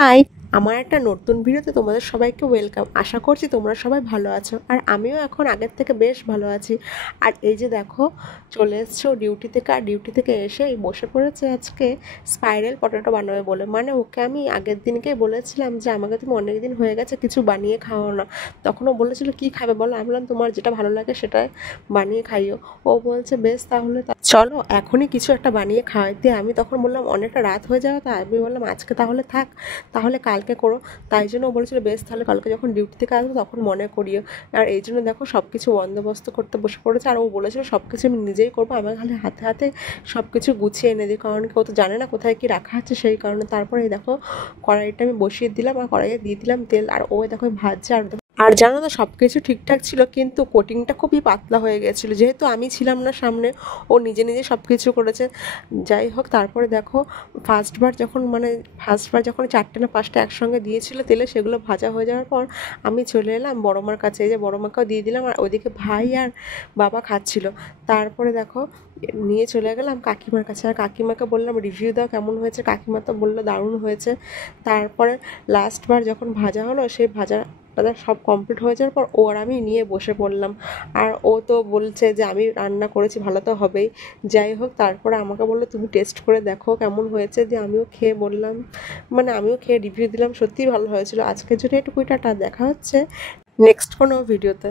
High, আমার একটা নতুন ভিডিওতে তোমাদের সবাইকে ওয়েলকাম। আশা করছি তোমরা সবাই ভালো আছো, আর আমিও এখন আগের থেকে বেশ ভালো আছি। আর এই যে দেখো, চলে এসছো ডিউটি থেকে, আর ডিউটি থেকে এসে এই বসে পড়েছে আজকে স্পাইরাল পটেটো বানাবে বলে। মানে ওকে আমি আগের দিনকেই বলেছিলাম যে আমাকে তুমি অনেক দিন হয়ে গেছে কিছু বানিয়ে খাওয়াও না। তখনও বলেছিল কি খাবে বলো, আমি বললাম তোমার যেটা ভালো লাগে সেটাই বানিয়ে খাইও। ও বলছে বেশ তাহলে চলো এখনই কিছু একটা বানিয়ে খাওয়াই দিয়ে। আমি তখন বললাম অনেকটা রাত হয়ে যাবে, তা আমি বললাম আজকে তাহলে থাক, তাহলে কালকে করো। তাই জন্য ও বলেছিল বেশ তাহলে কালকে যখন ডিউটি থেকে আসবো তখন মনে করিও। আর এই জন্য দেখো সব কিছু বন্দোবস্ত করতে বসে পড়েছে। আর ও বলেছিল সব কিছু আমি নিজেই করবো, আমার খালি হাতে হাতে সব কিছু গুছিয়ে এনে দিই, কারণ কেউ তো জানে না কোথায় কি রাখা আছে সেই কারণে। তারপরে এই দেখো কড়াইটা আমি বসিয়ে দিলাম, আর কড়াইয়ে দিয়ে দিলাম তেল, আর ও দেখো ভাজছে। আর জানো তো সব কিছু ঠিকঠাক ছিল, কিন্তু কোটিংটা খুবই পাতলা হয়ে গেছিলো, যেহেতু আমি ছিলাম না সামনে। ও নিজে নিজে সব কিছু করেছে। যাই হোক, তারপরে দেখো ফার্স্টবার যখন 4টে না 5টা একসঙ্গে দিয়েছিল তেলে, সেগুলো ভাজা হয়ে যাওয়ার পর আমি চলে এলাম বড় মার কাছে। এই যে বড় মাকেও দিয়ে দিলাম, আর ওইদিকে ভাই আর বাবা খাচ্ছিল। তারপরে দেখো নিয়ে চলে গেলাম কাকিমার কাছে, আর কাকিমাকে বললাম রিভিউ দাও কেমন হয়েছে। কাকিমা তো বললো দারুণ হয়েছে। তারপরে লাস্টবার যখন ভাজা হলো, সেই ভাজা সব কমপ্লিট হয়ে যাওয়ার পর ও আর আমি নিয়ে বসে পড়লাম। আর ও তো বলছে যে আমি রান্না করেছি, ভালো তো হবেই। যাই হোক, তারপরে আমাকে বললো তুমি টেস্ট করে দেখো কেমন হয়েছে। দিয়ে আমিও খেয়ে বললাম, মানে আমিও খেয়ে রিভিউ দিলাম, সত্যিই ভালো হয়েছিল। আজকের জন্য এটুকুই, টাটা, দেখা হচ্ছে নেক্সট কোনো ভিডিওতে।